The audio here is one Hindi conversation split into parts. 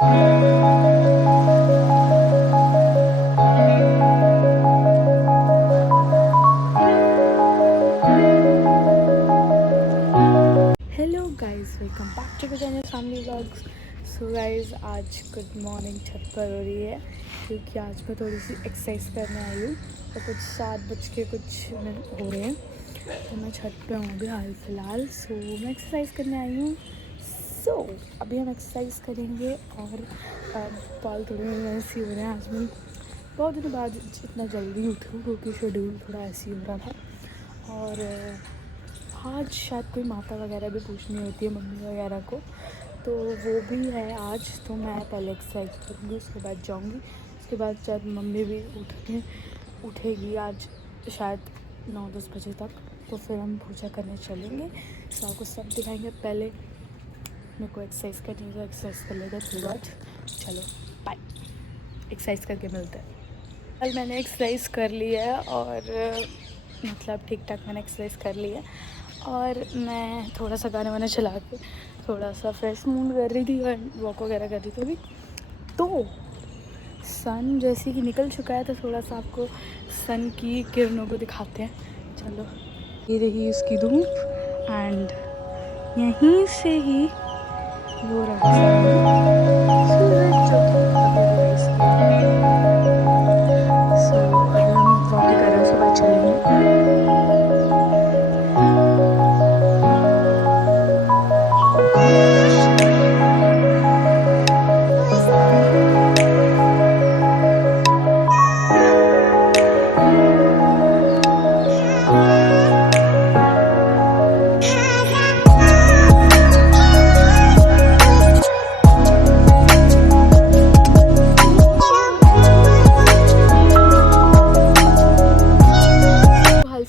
Hello guys, welcome back to the channel family vlogs. So guys, आज गुड मॉर्निंग छत पर हो रही है क्योंकि आज मैं थोड़ी सी एक्सरसाइज करने आई हूँ और कुछ 7:00 हो रहे हैं। तो मैं छत पे हूँ अभी हाल फिलहाल। सो मैं एक्सरसाइज करने आई हूँ। सो अभी हम एक्सरसाइज करेंगे और बाल थोड़े ऐसे हो रहे हैं। आज मैं बहुत दिनों बाद इतना जल्दी उठी क्योंकि शेड्यूल थोड़ा ऐसे ही हो रहा था। और आज शायद कोई माता वगैरह भी पूछनी होती है मम्मी वगैरह को, तो वो भी है आज। तो मैं पहले एक्सरसाइज करूँगी, उसके बाद जाऊँगी। उसके बाद शायद मम्मी भी उठेगी आज शायद 9-10 बजे तक। तो फिर हम पूजा करने चलेंगे। तो आपको सब दिखाएंगे। पहले मेरे को एक्सरसाइज करनी है तो एक्सरसाइज कर लेते हैं। बाद चलो बाय, एक्सरसाइज करके मिलते हैं। कल मैंने एक्सरसाइज कर ली है और मतलब ठीक ठाक मैंने एक्सरसाइज कर ली है। और मैं थोड़ा सा गाना वाना चला के थोड़ा सा फ्रेश मूड कर रही थी और वॉक वगैरह कर रही थी अभी। तो सन जैसे कि निकल चुका है, तो थोड़ा सा आपको सन की किरणों को दिखाते हैं। चलो, ये रही उसकी धूप एंड यहीं से ही वो रहा सूरज जो कि अभी राइज किया है। सो अभी हम वॉक कर रहे हैं, उसके बाद चलेंगे।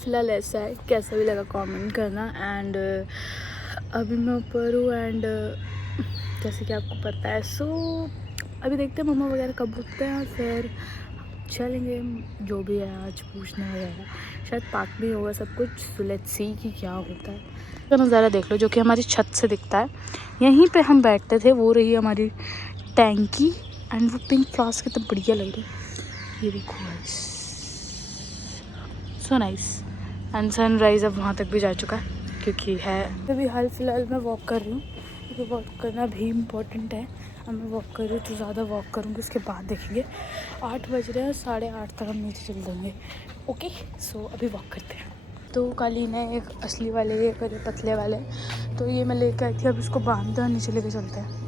फिलहाल ऐसा है, कैसा भी लगा कमेंट करना। एंड अभी मैं ऊपर हूँ एंड जैसे कि आपको पता है। सो अभी देखते हैं मम्मा वगैरह कब उठते हैं और फिर चलेंगे। जो भी है आज पूछना वगैरह, शायद पार्क भी होगा सब कुछ। सो लेट्स सी कि क्या होता है। तो नज़ारा देख लो जो कि हमारी छत से दिखता है। यहीं पे हम बैठते थे, वो रही हमारी टैंकी। एंड वो पिंक फ्लावर्स कितने बढ़िया लग रही है, ये देखो guys, so nice. And sunrise अब वहाँ तक भी जा चुका है क्योंकि है। अभी हाल फिलहाल मैं वॉक कर रही हूँ क्योंकि वॉक करना भी इम्पोर्टेंट है। अब मैं वॉक कर रही हूँ तो ज़्यादा वॉक करूँगी, उसके बाद देखेंगे। 8 बज रहे हैं, 8:30 तक हम नीचे चल देंगे। ओके, सो अभी वॉक करते हैं। तो कालीन है एक असली वाले, एक पतले वाले। तो ये मैं लेकर आई थी, अब इसको बांधते हैं और नीचे लेके चलते हैं।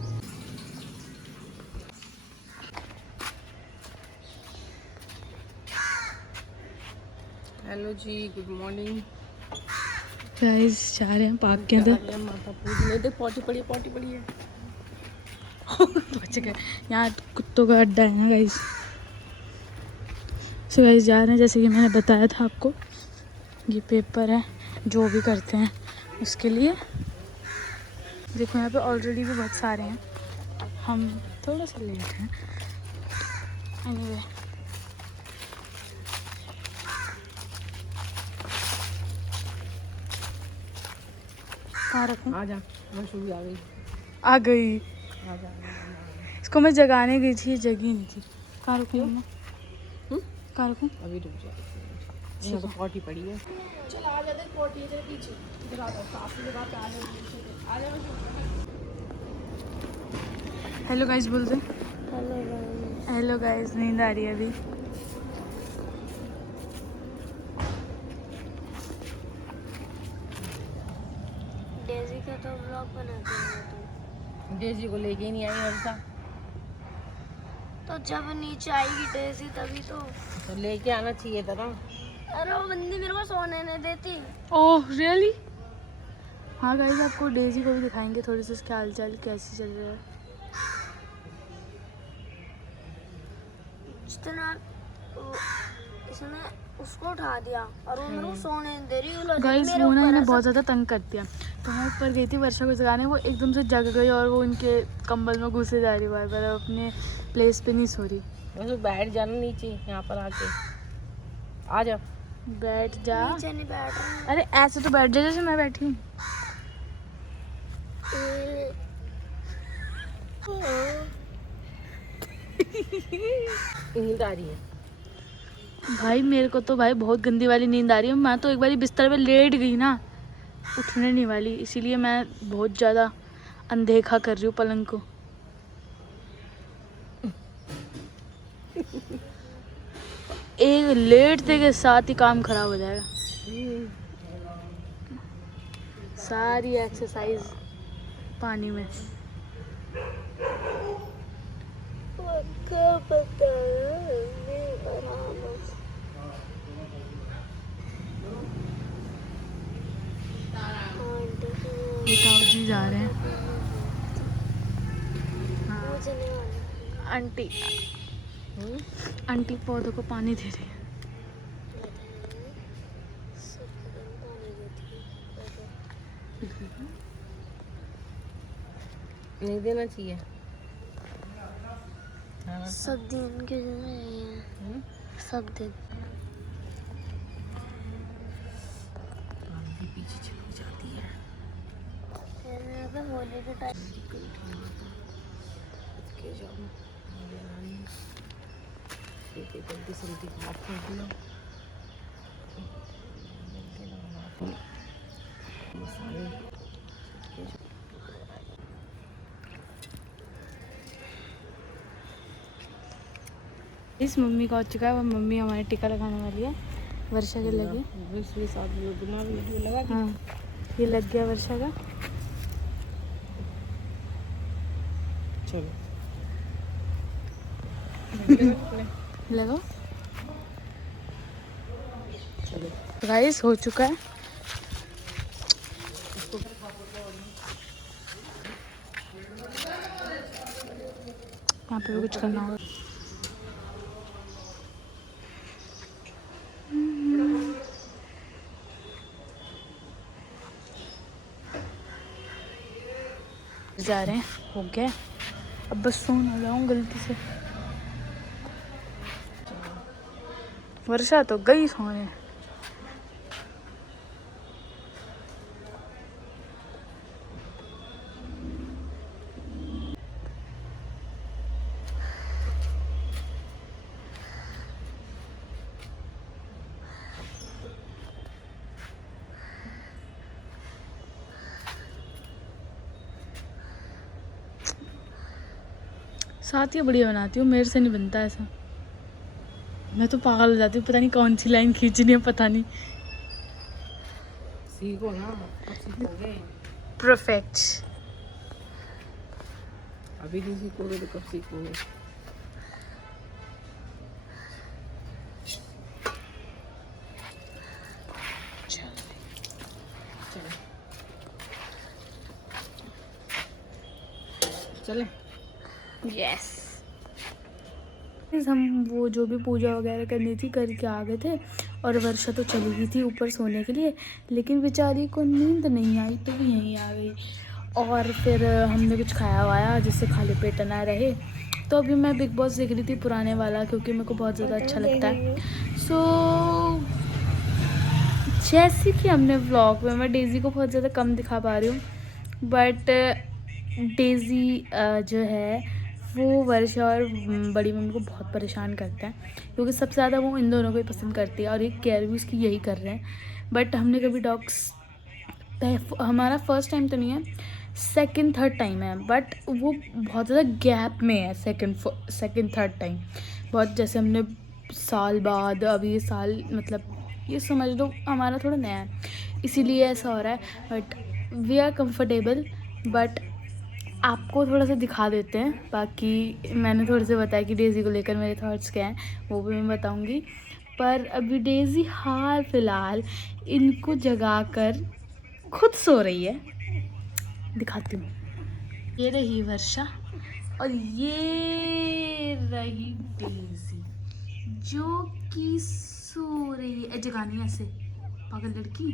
हेलो जी, गुड मॉर्निंग गाइस, जा रहे हैं पार्क के अंदर। माता पूजने दे, पॉटी पड़ी है बच गए, यहाँ कुत्तों का अड्डा है ना गाइस। सो गाइस जा रहे हैं, जैसे कि मैंने बताया था आपको। ये पेपर है जो भी करते हैं उसके लिए। देखो यहाँ पे ऑलरेडी भी बहुत सारे हैं, हम थोड़ा सा लेट हैं। एनीवे कहाँ रखूँ? आ जा, वंशु भी आ गई। आ जा। इसको मैं जगाने गई थी, जगी नहीं थी। कहाँ रखूँ मैं? कहाँ रखूँ? अभी रुक जा, यहाँ तो पॉटी पड़ी है। चल आ जाते, पॉटी है तेरे पीछे। इधर आ जाओ, काफी जगह पे आ जाओ। हेलो गाइस बोल दे। हेलो गाइस, नींद आ रही है अभी। डेजी का तो व्लॉग बनाते हैं डेजी को लेके ही नहीं आई वर्षा। तो जब नीचे आएगी डेजी तभी तो लेके आना चाहिए था ना। अरे वो बंदी मेरे को सोने नहीं देती। Oh really? हाँ गाइस, आपको डेजी को भी दिखाएंगे थोड़ी सी उसके हाल चाल कैसे चल रहा है। जितना इसने उसको उठा दिया और वो मेरे को सोने नहीं दे रही। गाइस वो ना इन्हें बहुत ज़्यादा तंग करती है। तो मैं ऊपर गई थी वर्षा को जगाने, वो एकदम से जग गई और वो उनके कंबल में घुसे जा रही बार बार, अपने प्लेस पे नहीं सो रही। वैसे बैठ जाना नीचे, यहाँ पर आके आ जा। बैठ जा। नीचे नहीं बैठ रहा। अरे ऐसे तो बैठ जा जैसे मैं बैठी हूँ। नींद आ रही है भाई मेरे को तो भाई बहुत गंदी वाली नींद आ रही है। मैं तो एक बार बिस्तर पे लेट गई ना, उठने नहीं वाली, इसीलिए मैं बहुत ज़्यादा अनदेखा कर रही हूँ पलंग को। एक लेटते के साथ ही काम खराब हो जाएगा। सारी एक्सरसाइज पानी में। ताऊ जी जा रहे हैं। आंटी आंटी पौधों को पानी दे रही है। नहीं देना चाहिए। सब दिन के सब दिन पीछे चली जाती है। होली के टाइम जल्दी से उल्टी हाथ कर दिया। इस मम्मी का हो चुका है। वो मम्मी हमारे टीका लगाने वाली है। वर्षा के लगे। हाँ ये लग गया वर्षा का। चलो लगाओ। गाइस हो चुका है। यहाँ पे भी कुछ करना होगा। जा रहे हैं, हो गया। अब बस सो ना जाऊं गलती से। वर्षा तो गई सोने। साथ ही बढ़िया बनाती हूँ, मेरे से नहीं बनता ऐसा। मैं तो पागल हो जाती हूँ, पता नहीं कौन सी लाइन खींचनी है, पता नहीं। सीखो ना, अब सीखोगे। परफेक्ट। अभी नहीं सीखोगे तो कब सीखोगे। चले यस। हम वो जो भी पूजा वगैरह करनी थी करके आ गए थे, और वर्षा तो चली गई थी ऊपर सोने के लिए, लेकिन बेचारी को नींद नहीं आई तो भी यहीं आ गई। और फिर हमने कुछ खाया वाया जिससे खाली पेट ना रहे। तो अभी मैं बिग बॉस देख रही थी पुराने वाला, क्योंकि मेरे को बहुत ज़्यादा अच्छा लगता है। सो जैसे कि हमने व्लॉग में, मैं डेज़ी को बहुत ज़्यादा कम दिखा पा रही हूँ, बट डेज़ी जो है वो वर्षा और बड़ी मम्मी को बहुत परेशान करता है, क्योंकि सबसे ज़्यादा वो इन दोनों को ही पसंद करती है, और ये केयर भी उसकी यही कर रहे हैं। बट हमने कभी डॉग्स, हमारा फर्स्ट टाइम तो नहीं है, सेकंड थर्ड टाइम है, बट वो बहुत ज़्यादा गैप में है। सेकंड थर्ड टाइम बहुत, जैसे हमने साल बाद, अब ये साल मतलब ये समझ लो हमारा थोड़ा नया है, इसीलिए ऐसा हो रहा है। But we are comfortable. But आपको थोड़ा सा दिखा देते हैं, बाकी मैंने थोड़े से बताया कि डेज़ी को लेकर मेरे थॉट्स क्या हैं, वो भी मैं बताऊंगी। पर अभी डेज़ी हाल फिलहाल इनको जगा कर खुद सो रही है, दिखाती हूँ। ये रही वर्षा और ये रही डेज़ी, जो कि सो रही है। जगानी है ऐसे, पागल लड़की,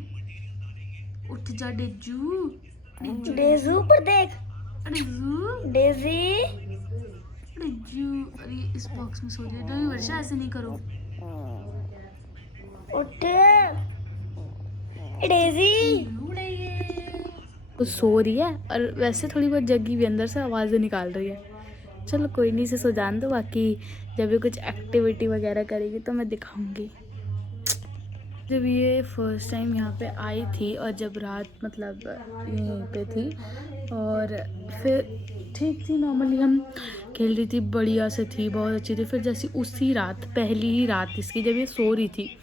उठ जा डेजू। डेजू पर देख, डेजू, डेजी डेजू। अरे इस बॉक्स में सो रही है। नहीं वर्षा, ऐसे नहीं करो। उठ डेजी। वो सो रही है और वैसे थोड़ी बहुत जगी भी, अंदर से आवाज़ें निकाल रही है। चलो कोई नहीं, इसे सो जान दो, बाकी जब भी कुछ एक्टिविटी वगैरह करेगी तो मैं दिखाऊंगी। जब ये फर्स्ट टाइम यहाँ पे आई थी और जब रात मतलब यहीं पे थी और फिर ठीक थी, नॉर्मली हम खेल रही थी, बढ़िया से थी, बहुत अच्छी थी। फिर जैसी उसी रात, पहली ही रात इसकी, जब ये सो रही थी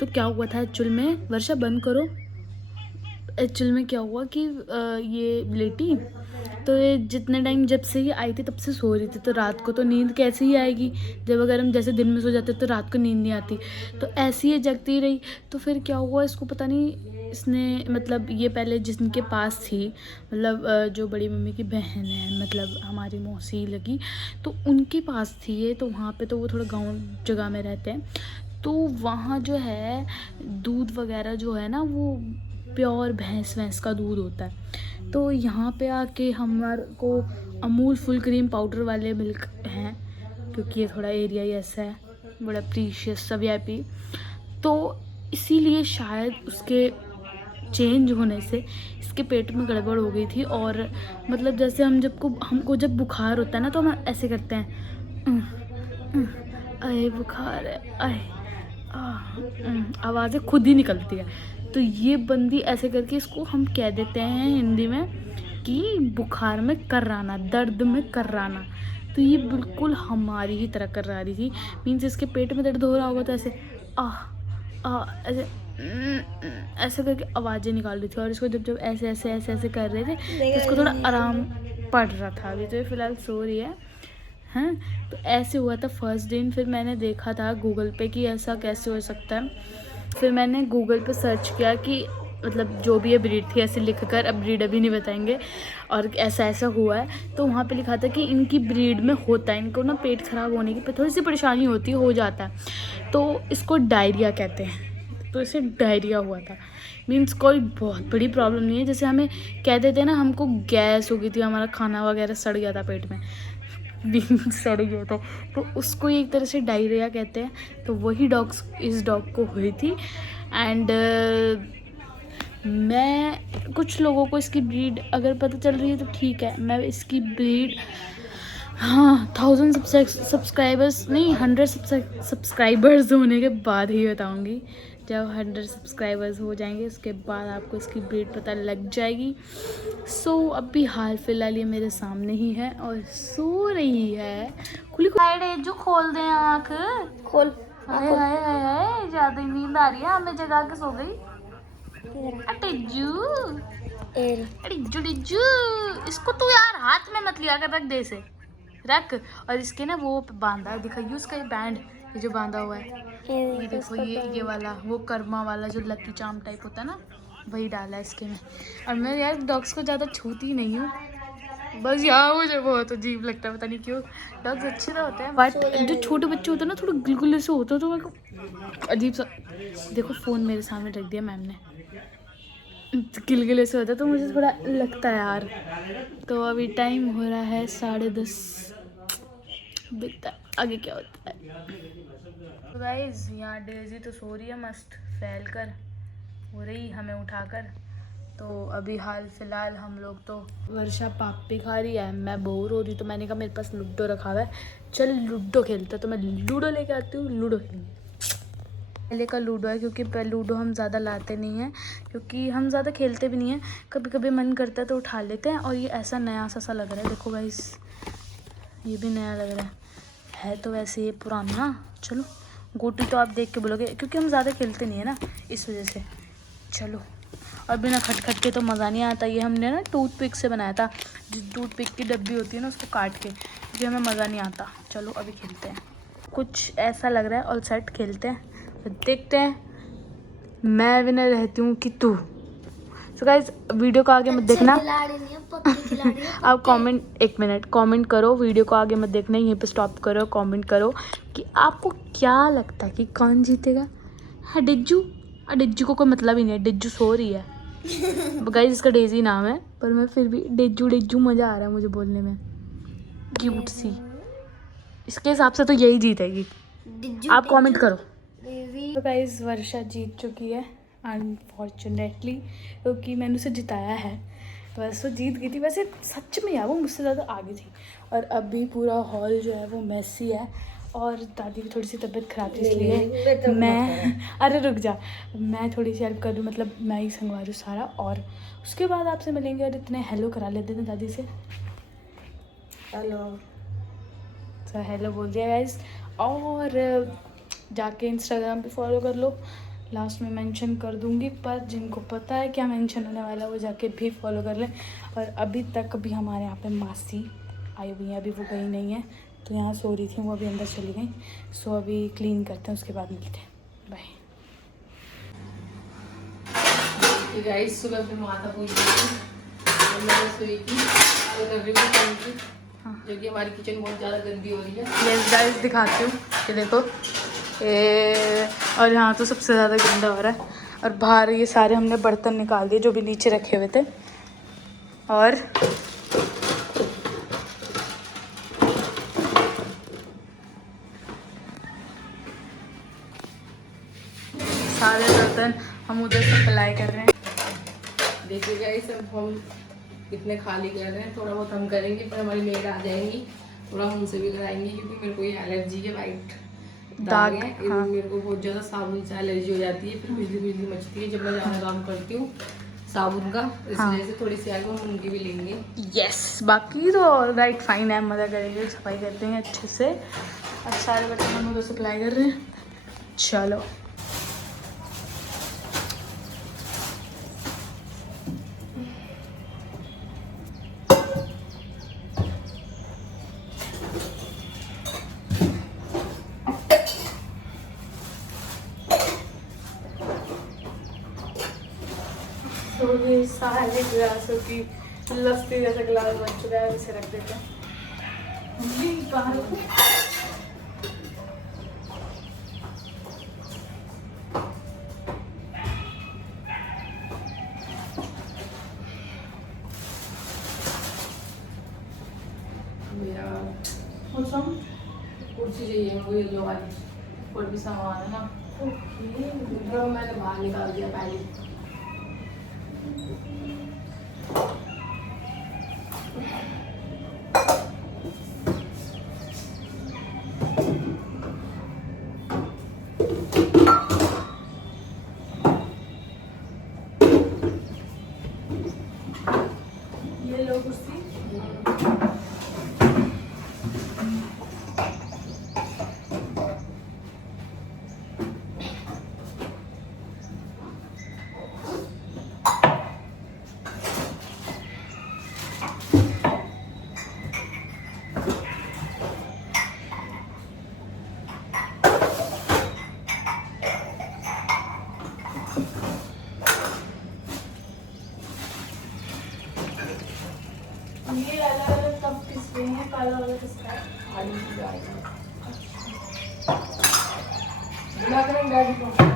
तो क्या हुआ था एक्चुअल में, वर्षा बंद करो, एक्चुअल में क्या हुआ कि ये लेटी, तो ये जितने टाइम जब से ये आई थी तब से सो रही थी। तो रात को तो नींद कैसे ही आएगी, जब अगर हम जैसे दिन में सो जाते तो रात को नींद नहीं आती, तो ऐसी ये जगती रही। तो फिर क्या हुआ, इसको पता नहीं, इसने मतलब ये पहले जिनके पास थी, मतलब जो बड़ी मम्मी की बहन है, मतलब हमारी मौसी लगी, तो उनके पास थी ये। तो वहाँ पे तो वो थोड़ा गाँव जगह में रहते हैं, तो वहाँ जो है दूध वगैरह जो है ना, वो प्योर भैंस का दूध होता है। तो यहाँ पे आके हमारे को अमूल फुल क्रीम पाउडर वाले मिल्क हैं, क्योंकि ये थोड़ा एरिया ही ऐसा है, बड़ा प्रीशियस सा VIP, तो इसीलिए शायद उसके चेंज होने से इसके पेट में गड़बड़ हो गई थी। और मतलब जैसे हमको जब बुखार होता है ना, तो हम ऐसे करते हैं, आए बुखार है, आए, आवाज़ें खुद ही निकलती है। तो ये बंदी ऐसे करके, इसको हम कह देते हैं हिंदी में कि बुखार में कर्राना, दर्द में कर्राना। तो ये बिल्कुल हमारी ही तरह कर्रा रही थी, मीन्स इसके पेट में दर्द हो रहा होगा तो ऐसे ऐसे ऐसे करके आवाज़ें निकाल रही थी। और इसको जब ऐसे ऐसे ऐसे ऐसे कर रहे थे तो इसको थोड़ा आराम पड़ रहा था। अभी तो ये फ़िलहाल सो रही है, हैं। तो ऐसे हुआ था फर्स्ट दिन। फिर मैंने देखा था गूगल पे कि ऐसा कैसे हो सकता है। फिर मैंने गूगल पे सर्च किया कि मतलब जो भी ये ब्रीड थी, ऐसे लिख कर, अब ब्रीड अभी नहीं बताएंगे, और ऐसा ऐसा हुआ है। तो वहाँ पे लिखा था कि इनकी ब्रीड में होता है, इनको ना पेट ख़राब होने की थोड़ी सी परेशानी होती है, हो जाता है, तो इसको डायरिया कहते हैं। तो इसे डायरिया हुआ था, मीन्स कोई बहुत बड़ी प्रॉब्लम नहीं है। जैसे हमें कह देते हैं ना, हमको गैस हो गई थी, हमारा खाना वगैरह सड़ गया था पेट में, सड़ गया था, तो उसको एक तरह से डायरिया कहते हैं। तो वही इस डॉग को हुई थी। एंड मैं, कुछ लोगों को इसकी ब्रीड अगर पता चल रही है तो ठीक है, मैं इसकी ब्रीड 1000 सब्सक्राइबर्स नहीं, 100 सब्सक्राइबर्स होने के बाद ही बताऊंगी। जब 100 सब्सक्राइबर्स हो जाएंगे उसके बाद आपको इसकी ब्रीड पता लग जाएगी। सो अभी हाल फिलहाल ये मेरे सामने ही है और सो रही है। खुली जो खोल दे आँख, खोल। हाय हाय हाय हाय, ज्यादा नींद आ रही है, हमें जगा के सो गई। टिज्जू, इसको तू यार हाथ में मत लिया कर, रख दे इसे, रख। और इसके ना वो बांधा है, दिखाइए उसका ये बैंड, ये जो बांधा हुआ है, ये देखो, ये वाला वो कर्मा वाला जो लकी चार्म टाइप होता है ना, वही डाला है इसके में। और मैं यार डॉग्स को ज़्यादा छूती नहीं हूँ, बस यहाँ मुझे बहुत अजीब लगता है, पता नहीं क्यों। डॉग्स अच्छे तो होते हैं, बट जो छोटे बच्चे होते हैं ना, थोड़ा गिलगुले से होते हैं, तो मेरे को अजीब सा। देखो फ़ोन मेरे सामने रख दिया मैम ने, गिलगिले से होता है तो मुझे थोड़ा लगता है यार। तो अभी टाइम हो रहा है 10:30, देखता है आगे क्या होता है। तो गाइस यहाँ डेजी तो सो रही है मस्त फैल कर, हो रही हमें उठाकर। तो अभी हाल फिलहाल हम लोग तो, वर्षा पापी खा रही है, मैं बोर हो रही, तो मैंने कहा मेरे पास लूडो रखा हुआ है, चल लूडो खेलते। तो मैं लूडो लेके आती हूँ, लूडो खेलेंगे। पहले का लूडो है, क्योंकि लूडो हम ज़्यादा लाते नहीं हैं, क्योंकि हम ज़्यादा खेलते भी नहीं हैं, कभी कभी मन करता है तो उठा लेते हैं। और ये ऐसा नया सा लग रहा है, देखो गाइस, ये भी नया लग रहा है तो वैसे ये पुराना। चलो गोटी तो आप देख के बोलोगे, क्योंकि हम ज़्यादा खेलते नहीं है ना, इस वजह से। चलो, और बिना खटखट के तो मज़ा नहीं आता। ये हमने ना टूथपिक से बनाया था, जो टूथपिक की डब्बी होती है ना, उसको काट के, जो हमें मज़ा नहीं आता। चलो अभी खेलते हैं, कुछ ऐसा लग रहा है, ऑल सेट खेलते हैं, तो देखते हैं मैं विनर रहती हूँ कि तू। सो गाइस वीडियो को आगे मत देखना, आप कमेंट करो, वीडियो को आगे मत देखना, यहीं पे स्टॉप करो, कमेंट करो कि आपको क्या लगता है कि कौन जीतेगा। है डिज्जू, डिज्जू को कोई मतलब ही नहीं है, डिज्जू सो रही है। गाइस इसका डेजी नाम है, पर मैं फिर भी डिज्जू मज़ा आ रहा है मुझे बोलने में, क्यूट सी। इसके हिसाब से तो यही जीतेगी, आप कमेंट करो। तो गाइस वर्षा जीत चुकी है अनफॉर्चुनेटली, क्योंकि मैंने उसे जिताया है। वैसे तो जीत गई थी, वैसे सच में यार वो मुझसे ज़्यादा आगे थी। और अभी पूरा हॉल जो है वो मेसी है, और दादी की थोड़ी सी तबीयत खराब थी इसलिए मैं अरे रुक जा, मैं थोड़ी सी हेल्प कर दूँ, मतलब मैं ही संगवा दूँ सारा, और उसके बाद आपसे मिलेंगे। और इतने हेलो करा लेते थे दादी से। हेलो। तो हेलो बोल दिया गाइस, और जाके इंस्टाग्राम पे फॉलो कर लो, लास्ट में मेंशन कर दूंगी, पर जिनको पता है क्या मेंशन होने वाला है वो जाके भी फॉलो कर लें। और अभी तक भी हमारे यहाँ पे मासी आई हुई है, अभी वो गई नहीं है, तो यहाँ सो रही थी, वो अभी अंदर चली गई। सो अभी क्लीन करते हैं, उसके बाद मिलते हैं, बाय। गाइस सुबह फिर माता पूजी थी, मैं सोई थी और रिव्यू करूँगी, जो कि हमारी किचन बहुत ज़्यादा गंदी हो रही है। यस गाइस दिखाती हूँ, ये देखो और यहाँ तो सबसे ज़्यादा गंदा हो रहा है। और बाहर ये सारे हमने बर्तन निकाल दिए जो भी नीचे रखे हुए थे, और सारे बर्तन हम उधर सप्लाई कर रहे हैं। देखिए गाइस अब हम कितने खाली कर रहे हैं, थोड़ा बहुत हम करेंगे, पर हमारी मेड आ जाएंगी, थोड़ा हम उनसे भी कराएंगे, क्योंकि मेरे को ये एलर्जी है, वाइट दाग है। हाँ। मेरे को बहुत ज़्यादा साबुन से एलर्जी हो जाती है, फिर बिजली मचती है जब मैं ज़्यादा काम करती हूँ साबुन का, इस वजह से थोड़ी सी आगे हम उनकी भी लेंगे। यस बाकी तो राइट फाइन है, मज़ा करेंगे, सफाई करते हैं अच्छे से। अब सारे बर्तन हम उधर सप्लाई कर रहे हैं, चलो। तो ये सारे गिलासों की लस्सी जैसा गिलास बन चुका है, इसे रख देते हैं। ये कहाँ रखूं? मेरा कौन सा? कुर्सी चाहिए मेरे को, ये लो वाली, और भी सामान है ना, ड्रम मैंने बाहर निकाल दिया पहले। ये लो कुर्सी। ये अलग अलग कप किस पे हैं, काला वाला किसका है? आलू की दाल बुला करें डैडी को।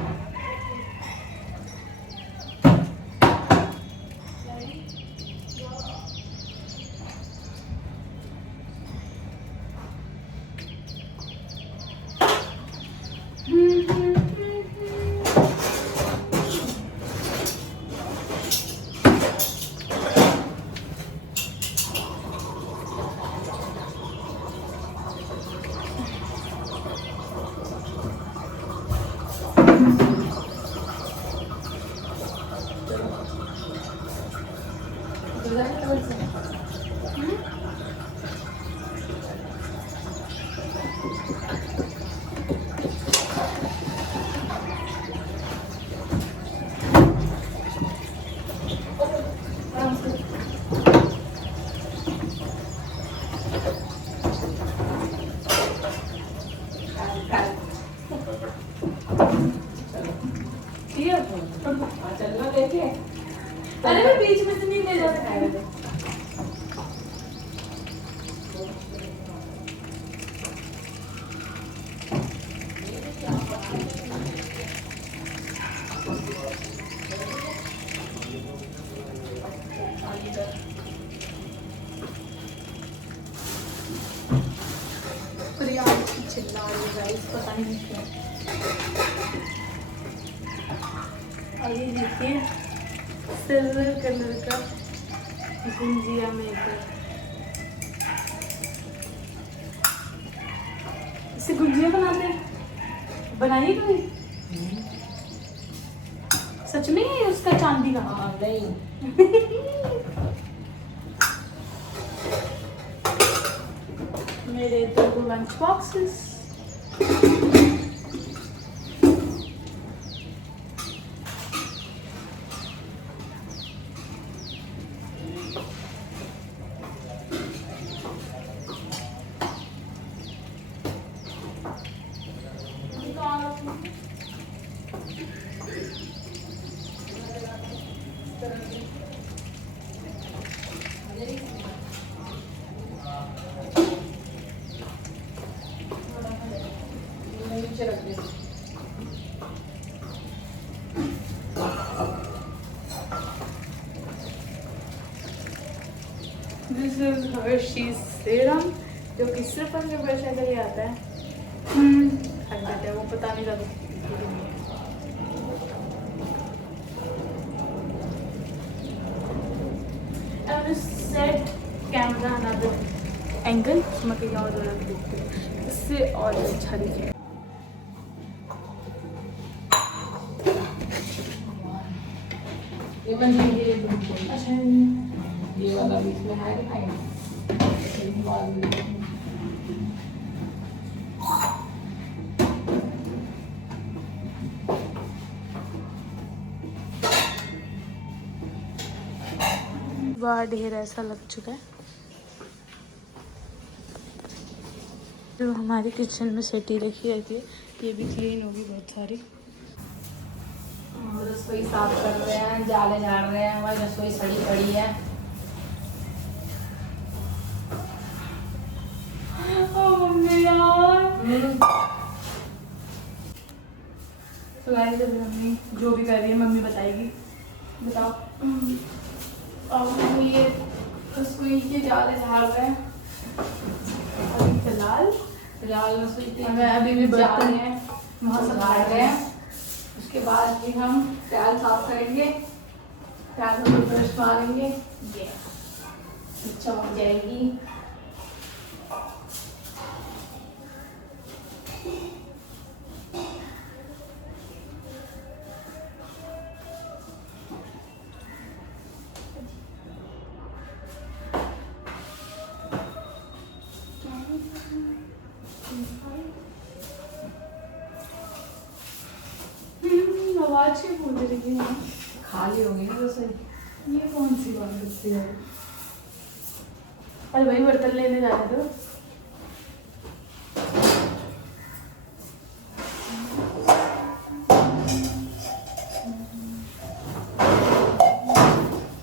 चलना देखे, अरे मैं बीच में से नहीं ले जा सकती। चिल्ला रही है गाइस, पता नहीं क्यों। और ये देखिए सिल्वर कलर का गुंजिया मेकर, इससे गुंजिया बनाते हैं, बनाइए कभी? सच में है उसका चांदी का? हाँ नहीं मेरे 2 लंच बॉक्सेस। नीचे रख दे। दिस इज हर्शीज सीरम, जो कि सिर्फ अंडर प्रेशर के लिए आता है। हट जाता है वो, पता नहीं ज़्यादा। सेट कैमरा अनदर एंगल, मैं कहीं और जगह पे देखती हूँ, इससे और अच्छा दिखेगा। ये बन जाएंगे बिल्कुल। अच्छा, ये वाला बीच में है दिखाई बाहर ढेर ऐसा लग चुका है जो हमारी किचन में सेटी रखी रहती है, ये भी क्लीन होगी बहुत सारी। रसोई साफ कर रहे हैं, जाले झाड़ रहे हैं, हमारी रसोई सड़ी पड़ी है। मम्मी यार, तो गाइस अभी मम्मी जो भी कर रही है मम्मी बताएगी। बताओ। अब ये रसोई के जाले झाड़ रहे हैं। अभी फिलहाल रसोई के अभी भी जाले बर्तन हैं, वहाँ सब झाड़ रहे हैं। उसके बाद फिर हम प्याज साफ करेंगे, प्याज में ब्रश मारेंगे, ये चमक जाएगी। आवाज क्यों पूछ रही है? खाली हो गई ना रसोई। ये कौन सी बात करती है? अरे भाई बर्तन लेने जाने दो।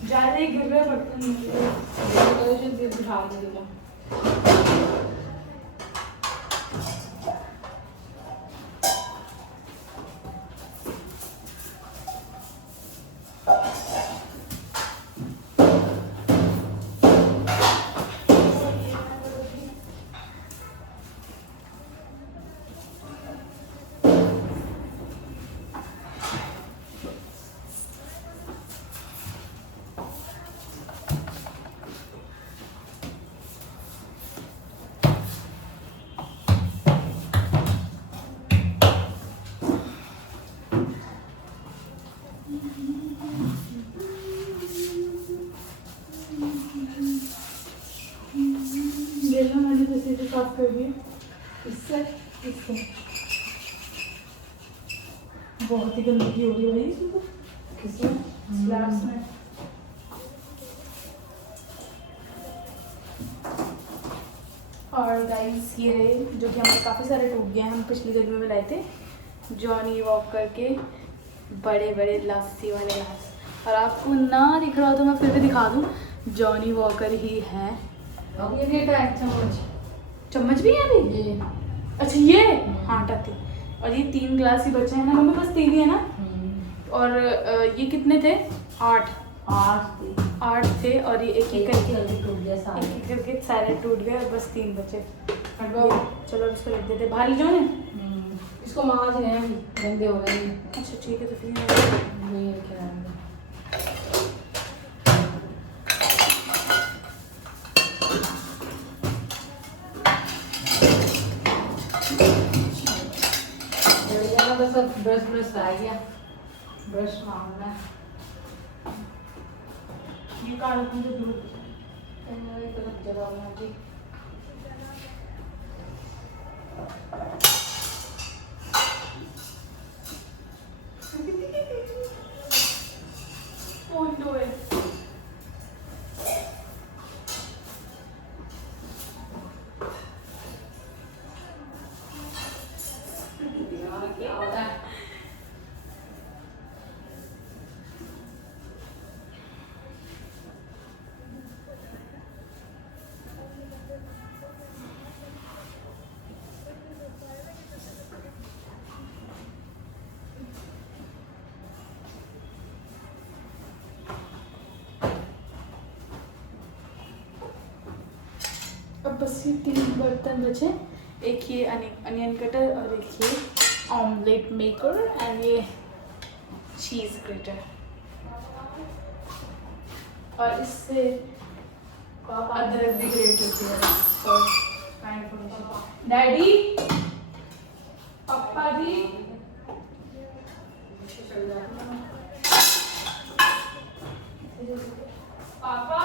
ज्यादा ही गिर रहे बर्तन। दिखा देगा। साफ कर दिए इससे इसको। बहुत ही गंदगी हो रही है भाई इसमें तो। किसमें? स्लैब्स में। और गाइस ये रहे जो कि हमारे काफ़ी सारे टूट गए हैं, हम पिछली गर्मी में लाए थे जॉनी वॉकर के बड़े बड़े लस्सी वाले ग्लास। और आपको ना दिख रहा हो तो मैं फिर भी दिखा दूँ, जॉनी वॉकर ही है। और ये भी है चम्मच। चम्मच भी है अभी? ये अच्छा ये हाँ टाती। और ये 3 ग्लास ही बचे हैं ना मम्मी, बस 3 ही है ना। और ये कितने थे? 8 थे और ये एक करके टूट गया सारा। एक करके सारे टूट गए और बस 3 बचे। चलो अब इसको रख देते। बाहर ले जाओ ना, इसको मांज रहे हैं, गंदे हो गए। अच्छा ठीक है तो फिर नहीं क्या सा ब्रश रह गया, ब्रश मांगना है। ये काल मुझे दूर तरफ जगह बना दी। अब बस ये 3 बर्तन बचे, एक ये अनियन कटर और एक ये ऑमलेट मेकर एंड ये चीज़ ग्रेटर। और इससे अदरक भी ग्रेट होती है। डैडी, पापा जी, पापा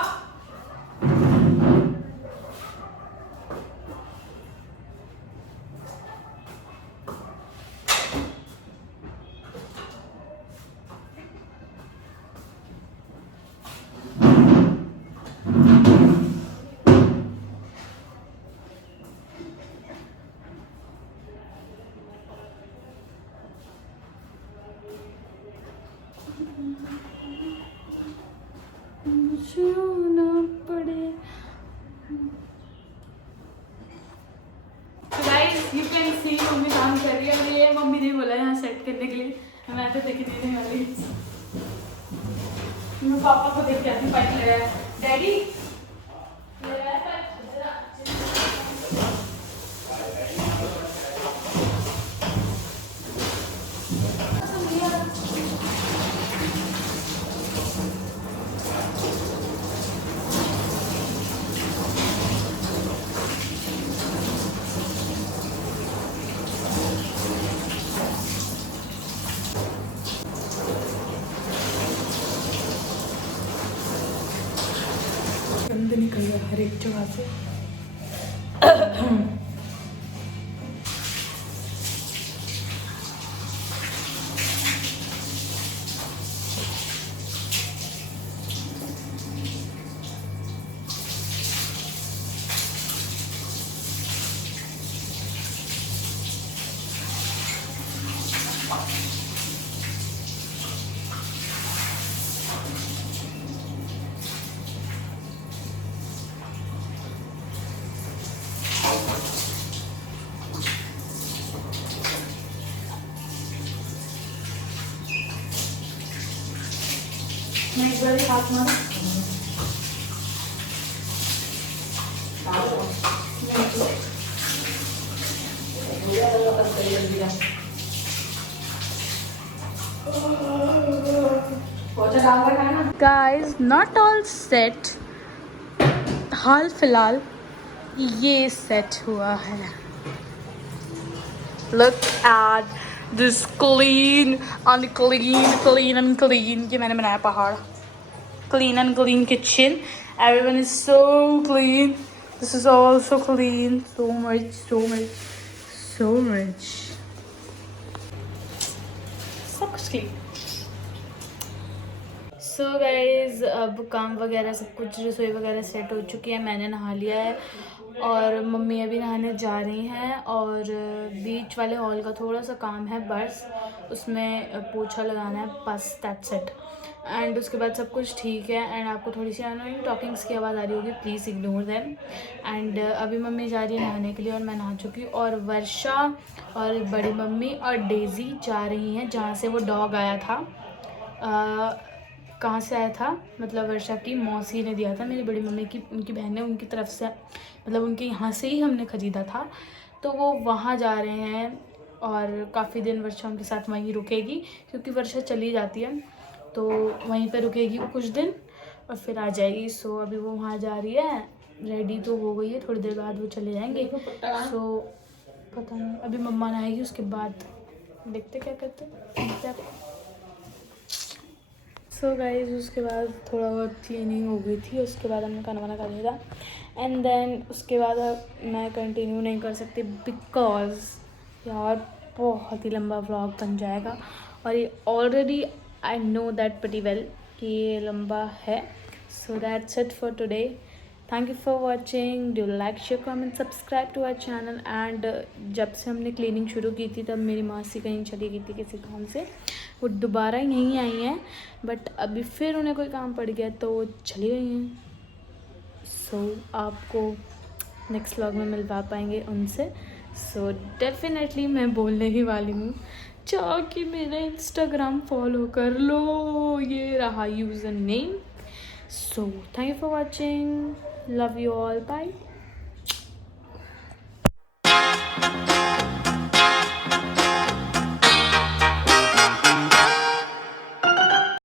ना पड़े। Guys you can see mummy काम कर रही है और ये मम्मी ने बोला यहाँ सेट करने के लिए, मैं तो देख नहीं वाली। मैं पापा को देख के आती पाइप लगाया। डैडी गंद निकल गया हर एक जगह से। मैं एक बार हाथ मारूं। Guys, not all set. हाल फिलहाल ये सेट हुआ है। Look at this clean and clean. ये मैंने बनाया पहाड़। Clean and clean kitchen. Everyone is so clean. This is also clean. So much. सब कुछ clean. So guys, अब काम वगैरह सब कुछ रसोई वगैरह सेट हो चुकी है। मैंने नहा लिया है और मम्मी अभी नहाने जा रही हैं। और बीच वाले हॉल का थोड़ा सा काम है बस, उसमें पोछा लगाना है बस, दैट्स इट। एंड उसके बाद सब कुछ ठीक है। एंड आपको थोड़ी सी अनोइंग टॉकिंग्स की आवाज़ आ रही होगी, प्लीज़ इग्नोर देम। एंड अभी मम्मी जा रही है नहाने के लिए और मैं नहा चुकी हूँ। और वर्षा और बड़ी मम्मी और डेज़ी जा रही हैं जहाँ से वो डॉग आया था। कहाँ से आया था मतलब वर्षा की मौसी ने दिया था, मेरी बड़ी मम्मी की, उनकी बहन ने, उनकी तरफ से, मतलब उनके यहाँ से ही हमने ख़रीदा था। तो वो वहाँ जा रहे हैं और काफ़ी दिन वर्षा उनके साथ वहीं रुकेगी, क्योंकि वर्षा चली जाती है तो वहीं पे रुकेगी कुछ दिन और फिर आ जाएगी। सो अभी वो वहाँ जा रही है, रेडी तो हो गई है, थोड़ी देर बाद वो चले जाएंगे। सो पता नहीं, अभी मम्मा नहाएगी उसके बाद देखते क्या करते हैं। सो गाइस उसके बाद थोड़ा बहुत क्लीनिंग हो गई थी, उसके बाद हमने खाना वाना खा लिया था एंड देन उसके बाद अब मैं कंटिन्यू नहीं कर सकती बिकॉज यार बहुत ही लंबा व्लॉग बन जाएगा और ये already I know that pretty well कि ये लंबा है। So that's it for today. Thank you for watching. Do like share comment subscribe to our channel. And जब से हमने क्लीनिंग शुरू की थी तब मेरी मासी कहीं चली गई थी किसी काम से, वो दोबारा ही नहीं आई हैं, बट अभी फिर उन्हें कोई काम पड़ गया तो वो चली गई हैं। सो आपको नेक्स्ट व्लॉग में मिलवा पाएंगे उनसे। सो डेफिनेटली मैं बोलने ही वाली हूँ जाके मेरा इंस्टाग्राम फॉलो कर लो, ये रहा user name. So thank you for watching, love you all, bye.